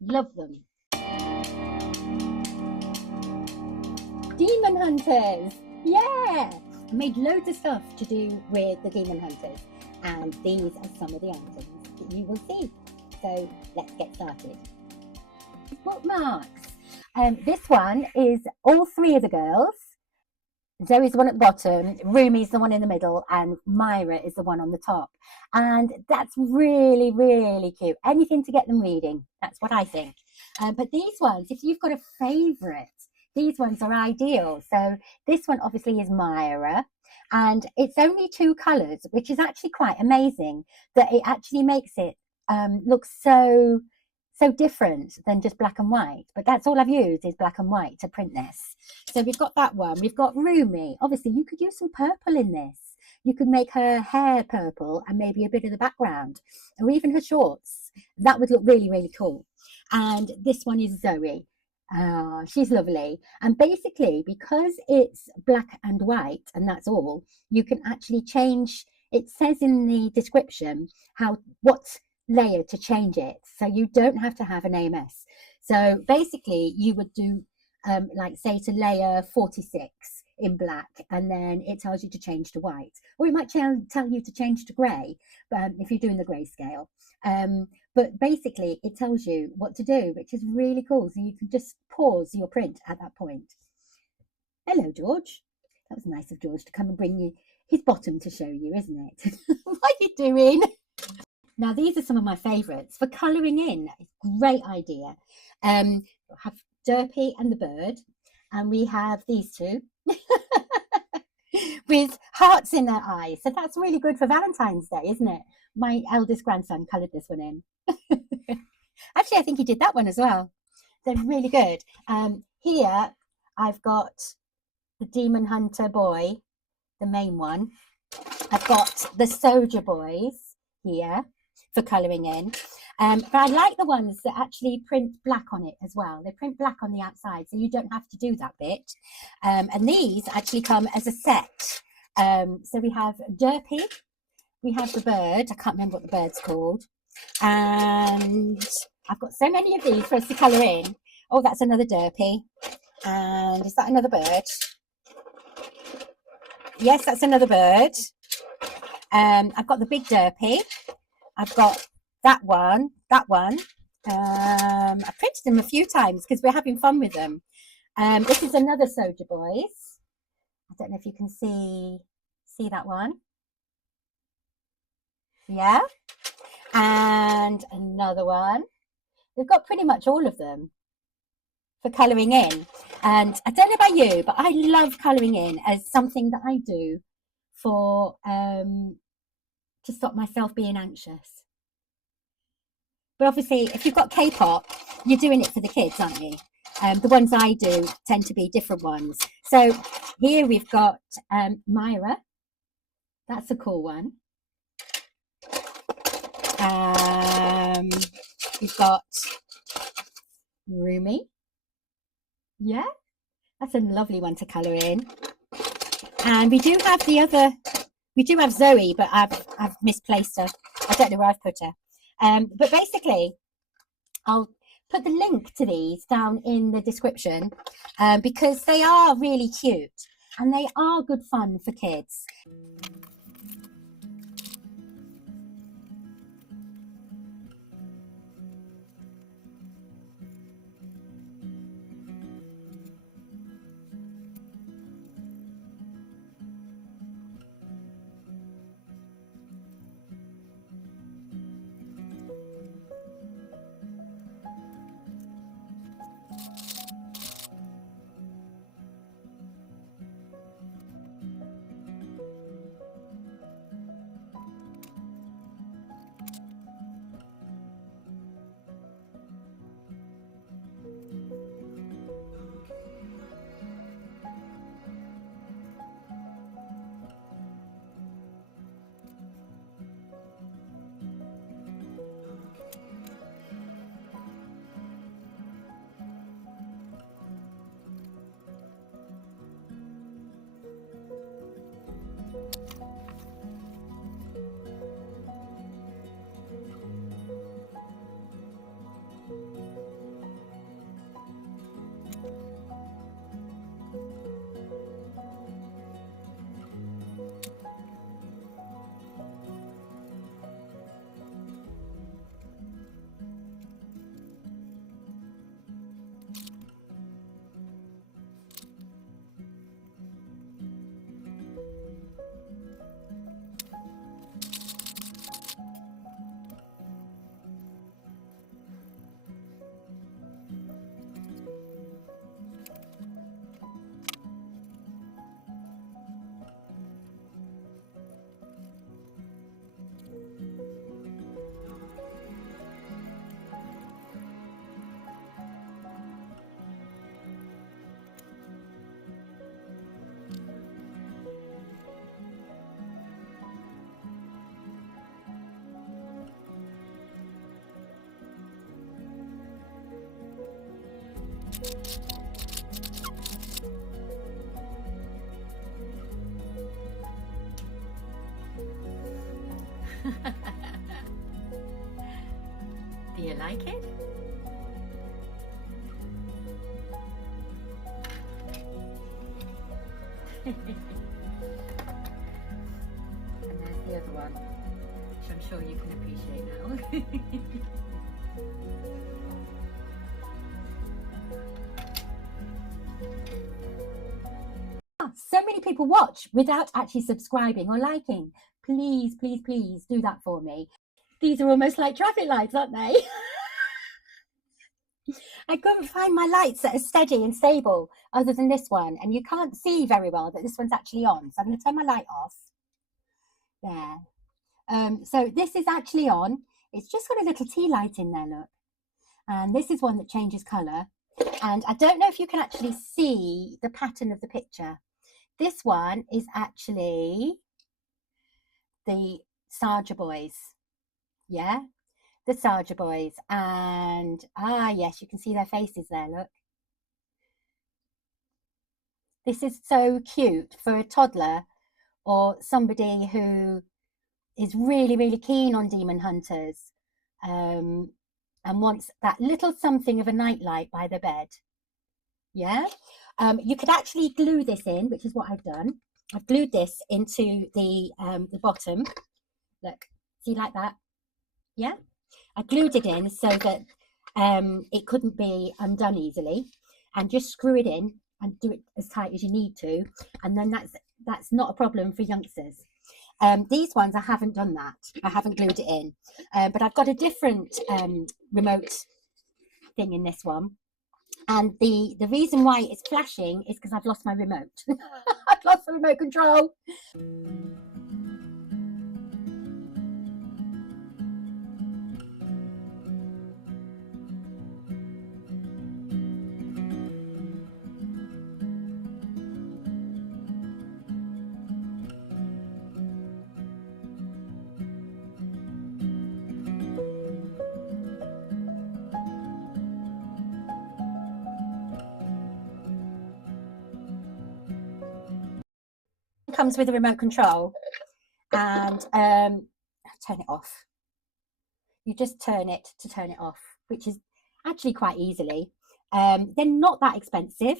Love them. Demon Hunters. Yeah. I made loads of stuff to do with the Demon Hunters. And these are some of the items that you will see. So let's get started. Bookmarks. This one is all three of the girls. Zoe's the one at the bottom, Rumi's the one in the middle, and Myra is the one on the top. And that's really, really cute. Anything to get them reading. That's what I think. But these ones, if you've got a favourite, these ones are ideal. So this one obviously is Myra, and it's only 2 colours, which is actually quite amazing that it actually makes it look so different than just black and white. But that's all I've used is black and white to print this. So we've got that one. We've got Rumi. Obviously you could use some purple in this. You could make her hair purple and maybe a bit of the background, or even her shorts. That would look really, really cool. And this one is Zoe. She's lovely. And basically, because it's black and white and that's all, you can actually change. It says in the description what layer to change it, so you don't have to have an AMS. So basically you would do like say to layer 46 in black, and then it tells you to change to white, or it might tell you to change to grey if you're doing the grayscale. But basically it tells you what to do, which is really cool. So you can just pause your print at that point. Hello, George. That was nice of George to come and bring you his bottom to show you, isn't it? What are you doing? Now, these are some of my favourites for colouring in. Great idea. We have Derpy and the bird, and we have these two with hearts in their eyes. So that's really good for Valentine's Day, isn't it? My eldest grandson coloured this one in. Actually, I think he did that one as well. They're really good. Here, I've got the Demon Hunter boy, the main one. I've got the Soja boys here for colouring in, but I like the ones that actually print black on it as well. They print black on the outside, so you don't have to do that bit. And these actually come as a set. So we have Derpy, we have the bird, I can't remember what the bird's called, and I've got so many of these for us to colour in. Oh, that's another Derpy, and is that another bird? Yes, that's another bird. I've got the big Derpy. I've got that one. I've printed them a few times because we're having fun with them. This is another Soja boys. I don't know if you can see that one. Yeah. And another one. We've got pretty much all of them for colouring in. And I don't know about you, but I love colouring in as something that I do for to stop myself being anxious. But obviously, if you've got Kpop, you're doing it for the kids, aren't you? The ones I do tend to be different ones. So here we've got Myra. That's a cool one. We've got Rumi. Yeah, that's a lovely one to colour in. And we do have we do have Zoe, but I've misplaced her. I don't know where I've put her. But basically, I'll put the link to these down in the description because they are really cute and they are good fun for kids. Do you like it? And there's the other one, which I'm sure you can appreciate now. So many people watch without actually subscribing or liking. Please, please, please do that for me. These are almost like traffic lights, aren't they? I couldn't find my lights that are steady and stable other than this one, and you can't see very well that this one's actually on, so I'm going to turn my light off there. So this is actually on. It's just got a little tea light in there, look, and this is one that changes colour, and I don't know if you can actually see the pattern of the picture. This one is actually the Soja boys, yeah, the Soja boys, and yes, you can see their faces there, look. This is so cute for a toddler or somebody who is really, really keen on demon hunters and wants that little something of a nightlight by their bed. Yeah, you could actually glue this in, which is what I've done. I've glued this into the bottom. Look, see, like that. Yeah, I glued it in so that it couldn't be undone easily, and just screw it in and do it as tight as you need to, and then that's not a problem for youngsters. These ones I haven't done that. I haven't glued it in, but I've got a different remote thing in this one. And the reason why it's flashing is because I've lost my remote. I've lost the remote control. Comes with a remote control, and turn it off. You just turn it to turn it off, which is actually quite easily. They're not that expensive.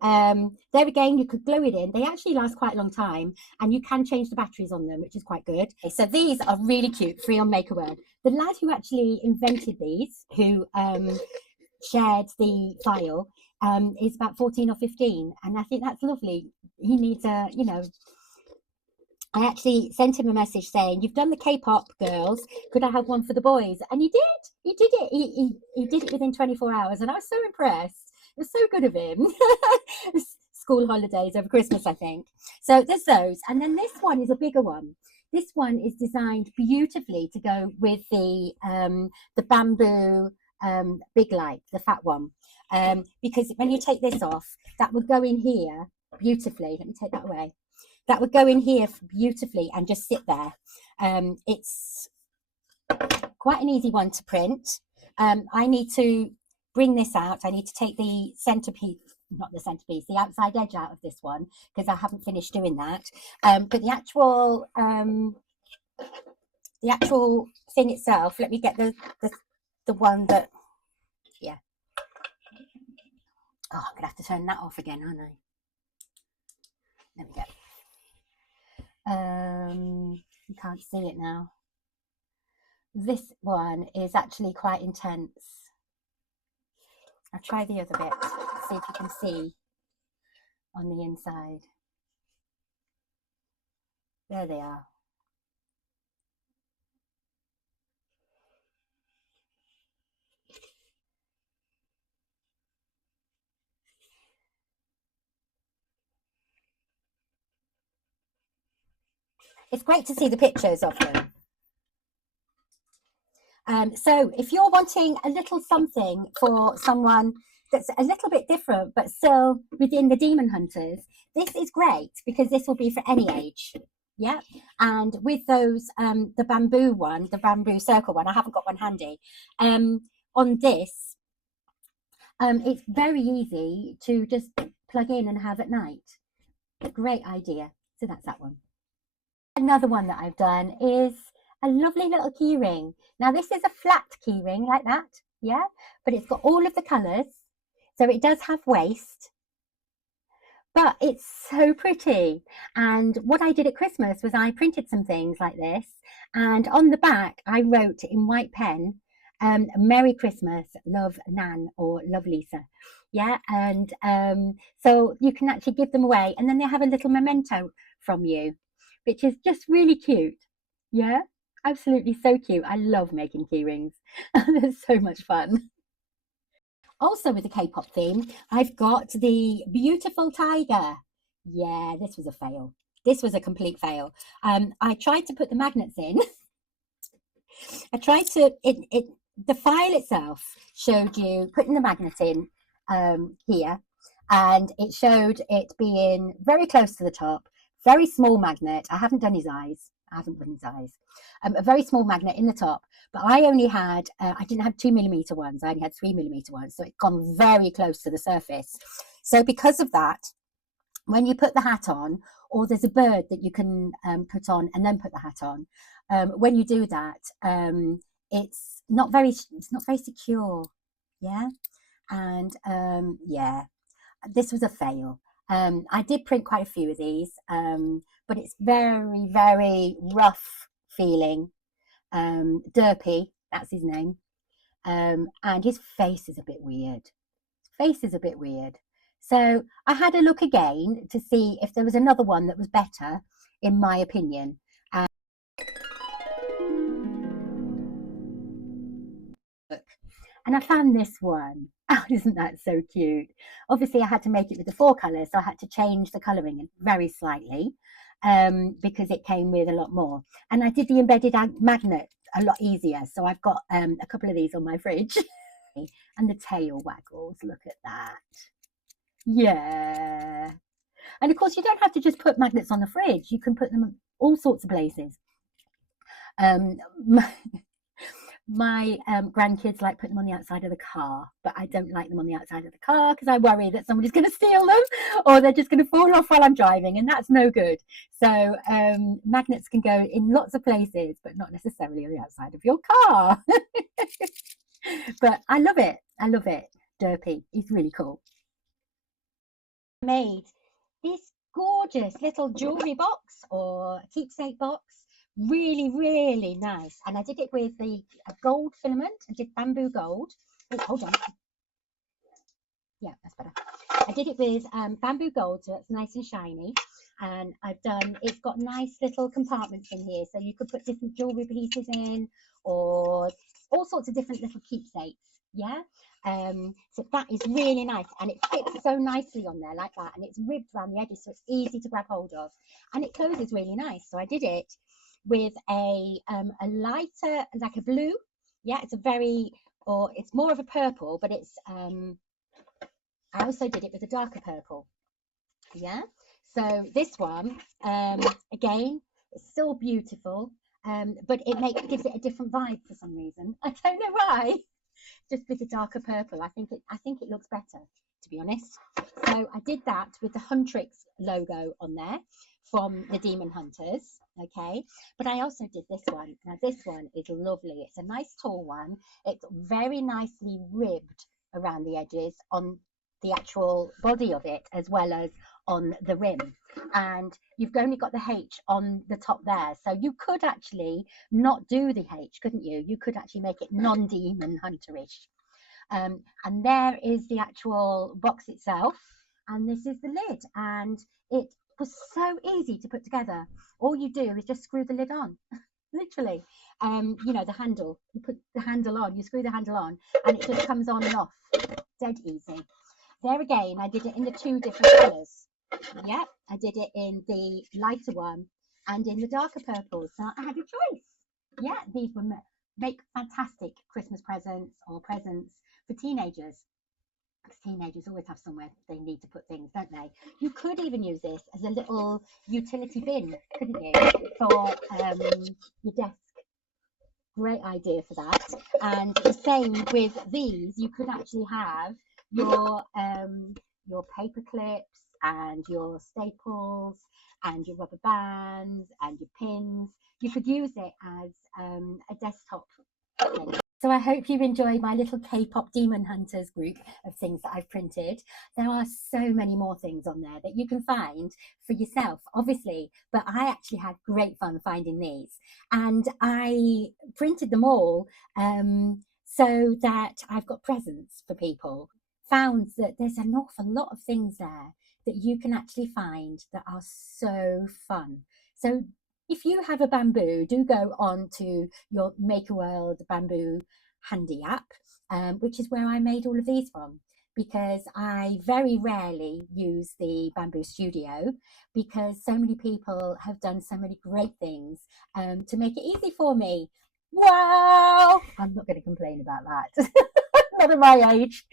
There again, you could glue it in. They actually last quite a long time, and you can change the batteries on them, which is quite good. So these are really cute, free on Makerworld. The lad who actually invented these, who shared the file, is about 14 or 15, and I think that's lovely. He needs a, you know, I actually sent him a message saying, you've done the K-pop girls, could I have one for the boys? And he did it. He did it within 24 hours, and I was so impressed. It was so good of him. School holidays over Christmas, I think. So there's those, and then this one is a bigger one. This one is designed beautifully to go with the bamboo big light, the fat one, because when you take this off, that would go in here beautifully. Let me take that away. That would go in here beautifully and just sit there. It's quite an easy one to print. I need to bring this out. I need to take the centerpiece, not the centerpiece, the outside edge out of this one, because I haven't finished doing that. But the actual thing itself, let me get the one that, yeah. Oh, I'm gonna have to turn that off again, aren't I? There we go. You can't see it now. This one is actually quite intense. I'll try the other bit, see if you can see on the inside. There they are. It's great to see the pictures of them. So if you're wanting a little something for someone that's a little bit different, but still within the demon hunters, this is great because this will be for any age. Yeah. And with those, the bamboo one, the bamboo circle one, I haven't got one handy. On this, It's very easy to just plug in and have at night. Great idea. So that's that one. Another one that I've done is a lovely little keyring. Now this is a flat keyring like that, yeah, but it's got all of the colours. So it does have waist, but it's so pretty. And what I did at Christmas was I printed some things like this, and on the back I wrote in white pen, Merry Christmas, love Nan, or love Lisa. Yeah, and so you can actually give them away, and then they have a little memento from you, which is just really cute. Yeah, absolutely so cute. I love making key rings. It's so much fun. Also with the K-pop theme, I've got the beautiful tiger. Yeah, this was a fail. This was a complete fail. I tried to put the magnets in. I tried to, the file itself showed you putting the magnet in here, and it showed it being very close to the top, very small magnet. I haven't done his eyes. I haven't done his eyes. A very small magnet in the top, but I only had, I didn't have 2mm ones. I only had 3mm ones. So it's gone very close to the surface. So because of that, when you put the hat on, or there's a bird that you can put on and then put the hat on, when you do that, it's not very secure. Yeah. And yeah, this was a fail. I did print quite a few of these, but it's very, very rough feeling. Derpy, that's his name. And his face is a bit weird. His face is a bit weird. So I had a look again to see if there was another one that was better, in my opinion. And I found this one. Oh, isn't that so cute? Obviously, I had to make it with the 4 colours, so I had to change the colouring very slightly because it came with a lot more. And I did the embedded magnet a lot easier. So I've got a couple of these on my fridge. And the tail waggles, look at that. Yeah. And of course, you don't have to just put magnets on the fridge. You can put them all sorts of places. My grandkids like putting them on the outside of the car, but I don't like them on the outside of the car because I worry that somebody's going to steal them or they're just going to fall off while I'm driving, and that's no good. So magnets can go in lots of places, but not necessarily on the outside of your car. But I love it. I love it. Derpy, he's really cool. I made this gorgeous little jewellery box or keepsake box. Really, really nice. And I did it with the gold filament. I did bamboo gold. Oh, hold on. Yeah, that's better. I did it with bamboo gold, so it's nice and shiny. And I've done, it's got nice little compartments in here, so you could put different jewellery pieces in, or all sorts of different little keepsakes. Yeah. So that is really nice, and it fits so nicely on there like that, and it's ribbed around the edges, so it's easy to grab hold of, and it closes really nice. So I did it with a lighter, like a blue. Yeah, it's a very, or it's more of a purple, but it's I also did it with a darker purple. Yeah, so this one again, it's still beautiful, but it gives it a different vibe for some reason. I don't know why. Just with the darker purple, I think it looks better, to be honest. So I did that with the Huntrix logo on there from the Demon Hunters. Okay, but I also did this one. Now this one is lovely. It's a nice tall one. It's very nicely ribbed around the edges on the actual body of it, as well as on the rim, and you've only got the H on the top there, so you could actually not do the H, couldn't you? You could actually make it non-Demon Hunterish. And there is the actual box itself, and this is the lid, and it was so easy to put together. All you do is just screw the lid on. Literally, you know, the handle, you put the handle on, you screw the handle on, and it just comes on and off, dead easy. There again, I did it in the 2 different colours. Yeah, I did it in the lighter one and in the darker purple, so I had a choice. Yeah, these would make fantastic Christmas presents or presents for teenagers, because teenagers always have somewhere they need to put things, don't they? You could even use this as a little utility bin, couldn't you, for your desk. Great idea for that. And the same with these, you could actually have your paper clips and your staples and your rubber bands and your pins. You could use it as a desktop thing. So I hope you've enjoyed my little K-pop Demon Hunters group of things that I've printed. There are so many more things on there that you can find for yourself, obviously, but I actually had great fun finding these. And I printed them all so that I've got presents for people. Found that there's an awful lot of things there that you can actually find that are so fun. So if you have a bamboo, do go on to your Makerworld Bamboo Handy app, which is where I made all of these from, because I very rarely use the Bamboo Studio because so many people have done so many great things to make it easy for me. Wow! I'm not going to complain about that. Not at my age.